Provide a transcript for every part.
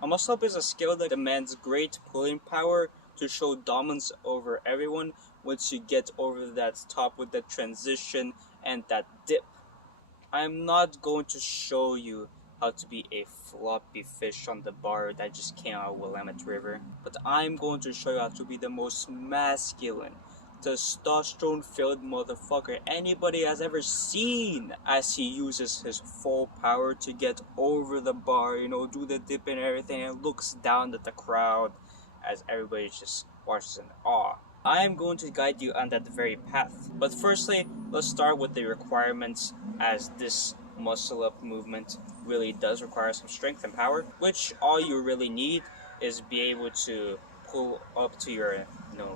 A muscle up is a skill that demands great pulling power to show dominance over everyone once you get over that top with the transition and that dip. I'm not going to show you how to be a floppy fish on the bar that just came out of Willamette River, but I'm going to show you how to be the most masculine, testosterone-filled motherfucker anybody has ever seen as he uses his full power to get over the bar, do the dip and everything, and looks down at the crowd as everybody just watches in awe. I am going to guide you on that very path. But firstly, let's start with the requirements, as this muscle up movement really does require some strength and power, which all you really need is be able to pull up to your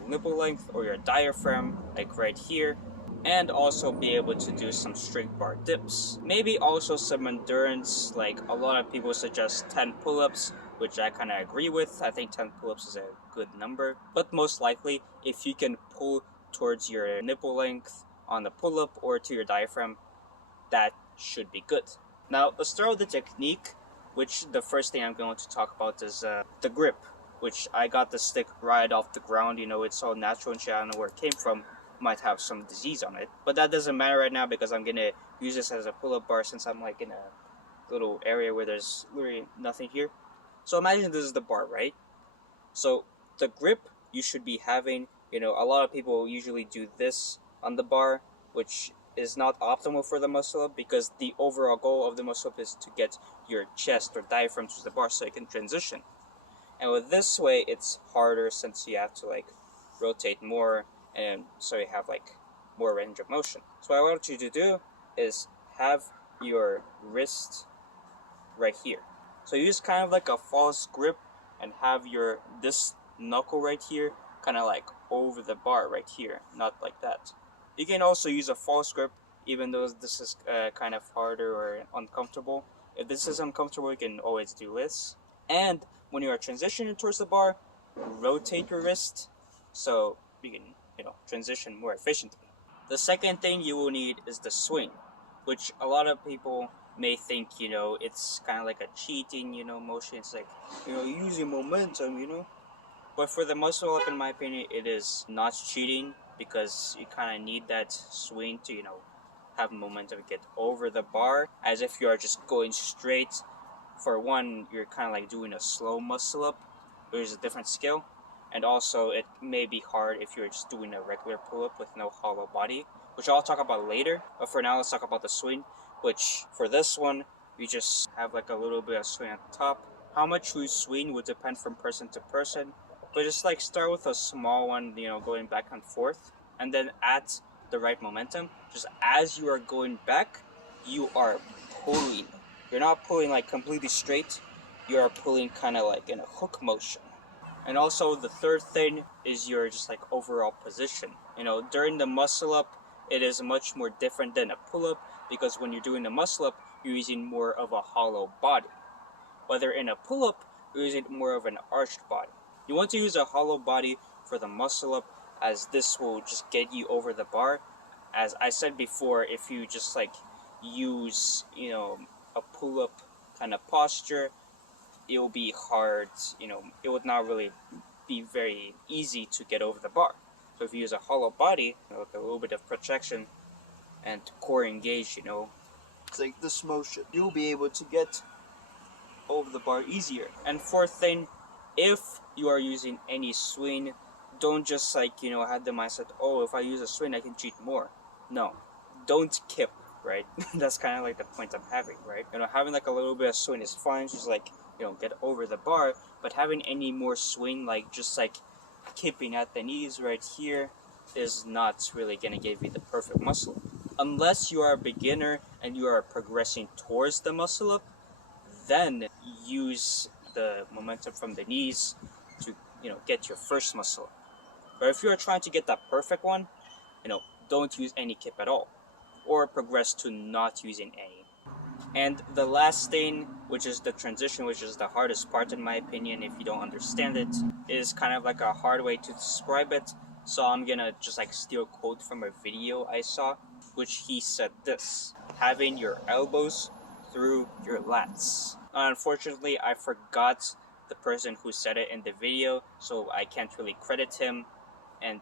nipple length or your diaphragm, like right here, and also be able to do some straight bar dips. Maybe also some endurance, like a lot of people suggest 10 pull-ups, which I kind of agree with. I think 10 pull-ups is a good number. But most likely, if you can pull towards your nipple length on the pull-up or to your diaphragm, that should be good. Now, let's start with the technique, which the first thing I'm going to talk about is the grip, which I got the stick right off the ground. It's all natural and shit. I don't know where it came from. Might have some disease on it, but that doesn't matter right now because I'm gonna use this as a pull-up bar since I'm like in a little area where there's literally nothing here. So imagine this is the bar, right? So the grip you should be having, a lot of people usually do this on the bar, which is not optimal for the muscle up because the overall goal of the muscle up is to get your chest or diaphragm to the bar so it can transition. And with this way, it's harder since you have to like rotate more, and so you have like more range of motion. So what I want you to do is have your wrist right here. So use kind of like a false grip and have this knuckle right here kind of like over the bar right here, not like that. You can also use a false grip even though this is kind of harder or uncomfortable. If this is uncomfortable, you can always do this. And when you are transitioning towards the bar, rotate your wrist so you can transition more efficiently. The second thing you will need is the swing, which a lot of people may think it's kind of like a cheating motion. It's like using momentum. But for the muscle up, in my opinion, it is not cheating because you kind of need that swing to have momentum to get over the bar, as if you are just going straight. For one, you're kind of like doing a slow muscle up, which is a different skill. And also, it may be hard if you're just doing a regular pull-up with no hollow body, which I'll talk about later. But for now, let's talk about the swing, which for this one, you just have like a little bit of swing at the top. How much you swing would depend from person to person, but just like start with a small one, going back and forth, and then at the right momentum, just as you are going back, you are pulling. You're not pulling like completely straight, you are pulling kind of like in a hook motion. And also the third thing is your just like overall position. During the muscle up, it is much more different than a pull up because when you're doing the muscle up, you're using more of a hollow body. Whether in a pull up, you're using more of an arched body. You want to use a hollow body for the muscle up, as this will just get you over the bar. As I said before, if you just like use a pull up kind of posture, it will be hard, it would not really be very easy to get over the bar. So if you use a hollow body, with a little bit of projection and core engaged, it's like this motion, you'll be able to get over the bar easier. And fourth thing, if you are using any swing, don't just like, have the mindset, oh, if I use a swing, I can cheat more. No, don't kip, right? That's kind of like the point I'm having, right? Having like a little bit of swing is fine, just like, get over the bar, but having any more swing, like just like kipping at the knees right here, is not really gonna give you the perfect muscle. Unless you are a beginner and you are progressing towards the muscle up, then use the momentum from the knees to get your first muscle up. But if you are trying to get that perfect one, don't use any kip at all, or progress to not using any. And the last thing, which is the transition, which is the hardest part in my opinion, if you don't understand it, is kind of like a hard way to describe it. So I'm gonna just like steal a quote from a video I saw, which he said this: having your elbows through your lats. Unfortunately, I forgot the person who said it in the video, so I can't really credit him. And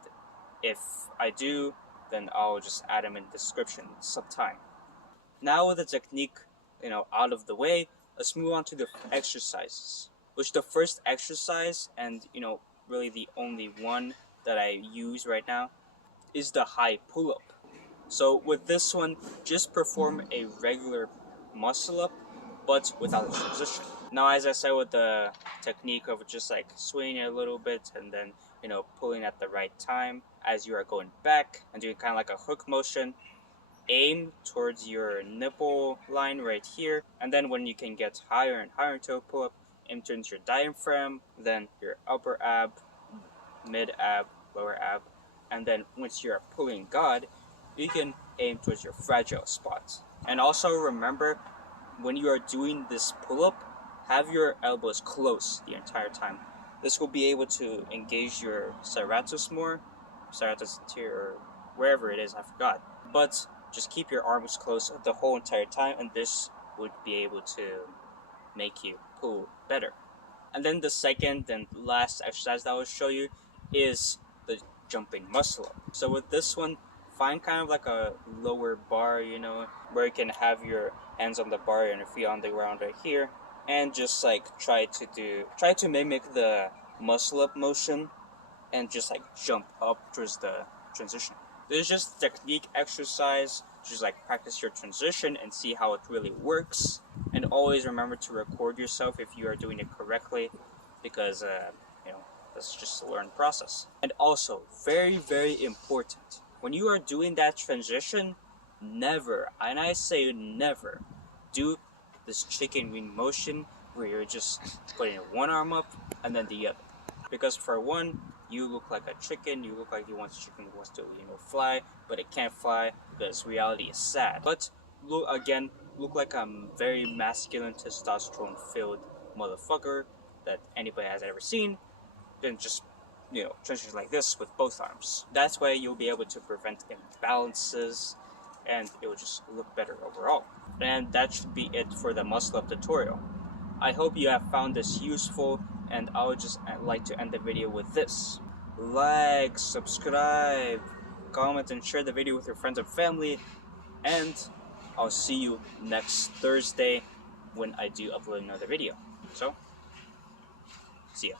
if I do, then I'll just add him in the description sometime. Now with the technique, out of the way, let's move on to the exercises. Which the first exercise, and really the only one that I use right now, is the high pull-up. So with this one, just perform a regular muscle up, but without the transition. Now, as I said with the technique of just like swinging a little bit and then pulling at the right time as you are going back and doing kind of like a hook motion, aim towards your nipple line right here, and then when you can get higher and higher into a pull-up, aim towards your diaphragm, then your upper ab, mid ab, lower ab, and then once you're pulling God, you can aim towards your fragile spot. And also remember, when you are doing this pull-up, have your elbows close the entire time. This will be able to engage your serratus more, serratus anterior, or wherever it is, I forgot. But just keep your arms close the whole entire time, and this would be able to make you pull better. And then the second and last exercise that I will show you is the jumping muscle up. So with this one, find kind of like a lower bar, where you can have your hands on the bar and your feet on the ground right here, and just like try to mimic the muscle up motion and just like jump up towards the transition. This is just technique exercise. Just like practice your transition and see how it really works. And always remember to record yourself if you are doing it correctly, because that's just a learning process. And also, very, very important, when you are doing that transition, never, and I say never, do this chicken wing motion where you're just putting one arm up and then the other. Because for one, you look like a chicken, you look like you want chicken who wants to fly, but it can't fly because reality is sad. But look like a very masculine, testosterone filled motherfucker that anybody has ever seen. Then just transition like this with both arms. That's why you'll be able to prevent imbalances, and it will just look better overall. And that should be it for the muscle up tutorial. I hope you have found this useful, and I would just like to end the video with this. Like, subscribe, comment, and share the video with your friends and family, and I'll see you next Thursday when I do upload another video. So, see ya.